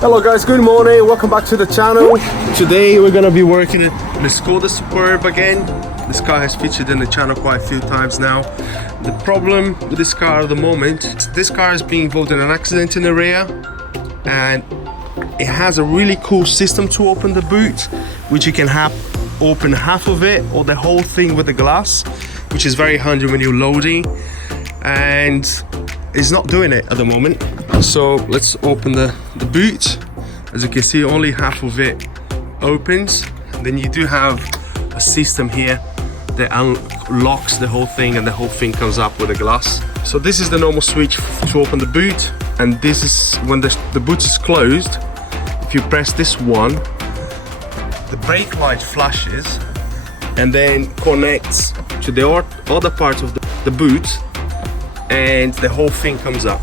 Hello guys, good morning, welcome back to the channel. Today we're gonna be working in the Skoda Superb again. This car has featured in the channel quite a few times now. The problem with this car at the moment, this car is being involved in an accident in the rear, and it has a really cool system to open the boot, which you can open half of it or the whole thing with the glass, which is very handy when you're loading, and it's not doing it at the moment. So let's open the boot. As you can see, only half of it opens. Then you do have a system here that unlocks the whole thing, and the whole thing comes up with a glass. So this is the normal switch to open the boot, and this is when the boot is closed. If you press this one, the brake light flashes and then connects to the other part of the boot, and the whole thing comes up,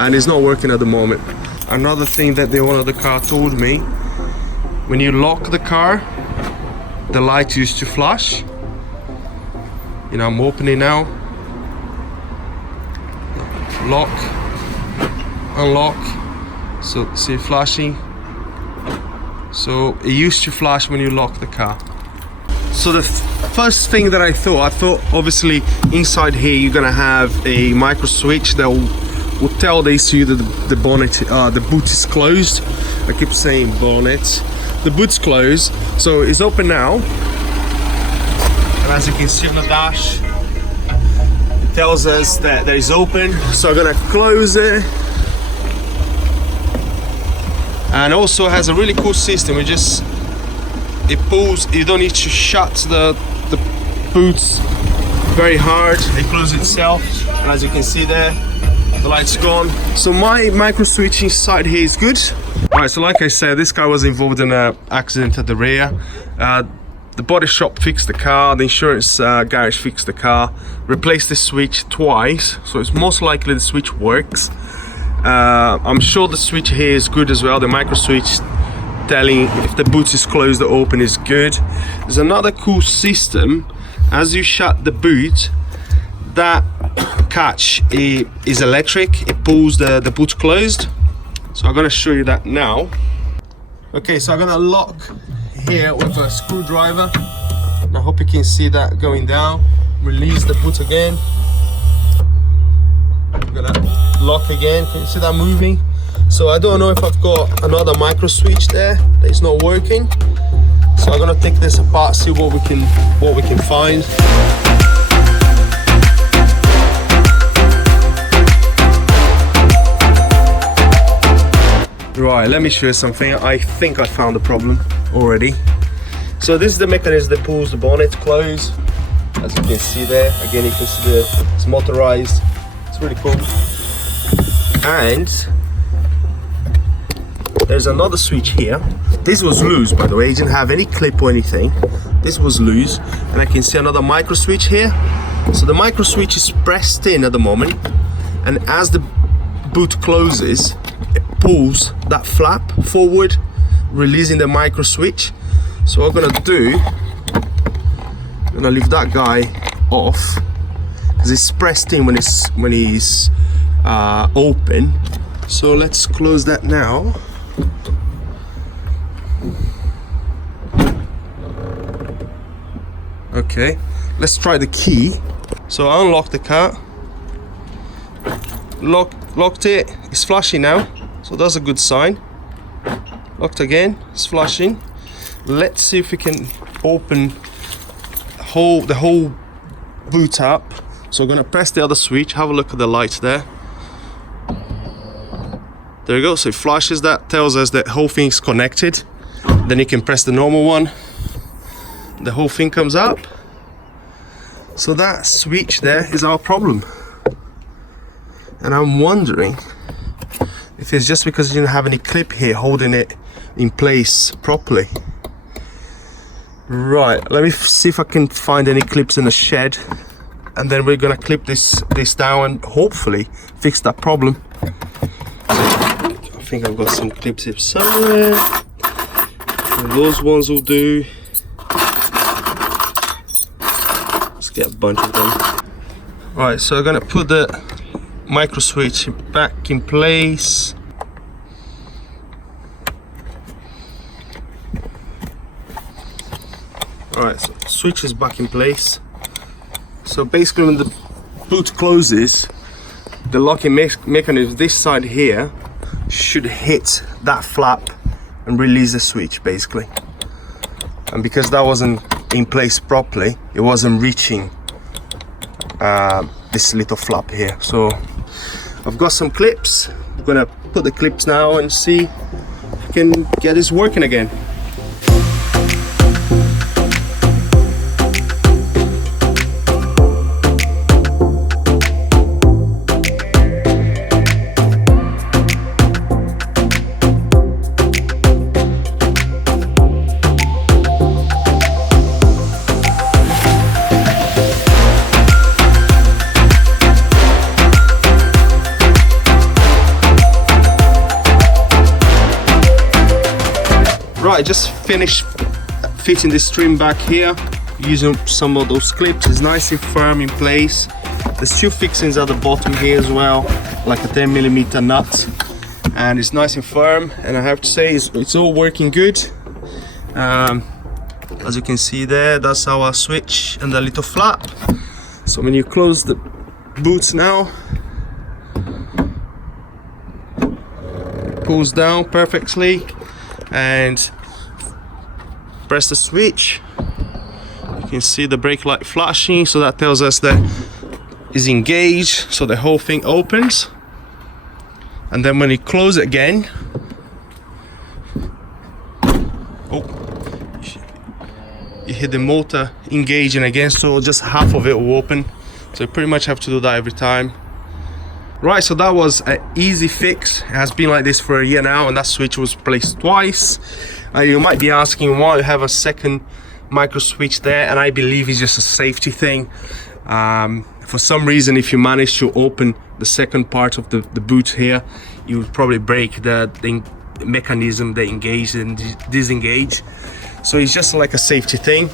and it's not working at the moment. Another thing that the owner of the car told me, when you lock the car, the light used to flash. You know, I'm opening now. Lock, unlock. So see it flashing. So it used to flash when you lock the car. So the first thing that I thought obviously inside here you're gonna have a micro switch that will tell the ECU that the bonnet, the boot is closed. I keep saying bonnet. The boot's closed, so it's open now. And as you can see on the dash, it tells us that it's open. So I'm gonna close it. And also has a really cool system. It pulls. You don't need to shut the boots very hard. It closes itself, and as you can see there, the light's gone. So my micro switch inside here is good. Alright, so like I said, this guy was involved in an accident at the rear. The body shop fixed the car, the insurance garage fixed the car, replaced the switch twice, so it's most likely the switch works. I'm sure the switch here is good as well. The micro switch telling if the boot is closed or open is good. There's another cool system. As you shut the boot, that catch is electric. It pulls the boot closed. So I'm gonna show you that now. Okay, so I'm gonna lock here with a screwdriver. And I hope you can see that going down. Release the boot again. I'm gonna lock again. Can you see that moving? So I don't know if I've got another micro switch there that is not working. So I'm gonna take this apart, see what we can find. Right, let me show you something. I think I found the problem already. So this is the mechanism that pulls the bonnet closed. As you can see there, again you can see it's motorized. It's really cool. And there's another switch here. This was loose, by the way. It didn't have any clip or anything. This was loose, and I can see another micro switch here. So the micro switch is pressed in at the moment, and as the boot closes, it pulls that flap forward, releasing the micro switch. So what I'm gonna do, I'm gonna leave that guy off because it's pressed in when he's open. So let's close that now. Okay, let's try the key. So I unlocked the car, locked it. It's flashing now, so that's a good sign. Locked again, it's flashing. Let's see if we can open the whole boot up. So I'm gonna press the other switch. Have a look at the lights there. There you go. So it flashes. That tells us that the whole thing's connected. Then you can press the normal one. The whole thing comes up. So that switch there is our problem. And I'm wondering if it's just because you didn't have any clip here holding it in place properly. Right, let me see if I can find any clips in the shed, and then we're gonna clip this down and hopefully fix that problem. I think I've got some clips here somewhere. And those ones will do. Let's get a bunch of them. Right, so I'm gonna put the micro switch back in place. Alright, so switch is back in place. So basically when the boot closes, the locking mechanism this side here should hit that flap and release the switch basically. And because that wasn't in place properly, it wasn't reaching this little flap here. So I've got some clips. I'm gonna put the clips now and see if I can get this working again. Right, I just finished fitting this trim back here using some of those clips. It's nice and firm in place. There's two fixings at the bottom here as well, like a 10mm nut, and it's nice and firm, and I have to say it's all working good. As you can see there, that's our switch and the little flap. So when you close the boots now, it pulls down perfectly, and press the switch. You can see the brake light flashing, so that tells us that it's engaged, so the whole thing opens. And then when you close it again, you hit the motor engaging again, so just half of it will open. So you pretty much have to do that every time. Right, so that was an easy fix. It has been like this for a year now, and that switch was placed twice. You might be asking why you have a second micro switch there, and I believe it's just a safety thing. For some reason, if you manage to open the second part of the boot here, you would probably break the mechanism that engage and disengage. So it's just like a safety thing.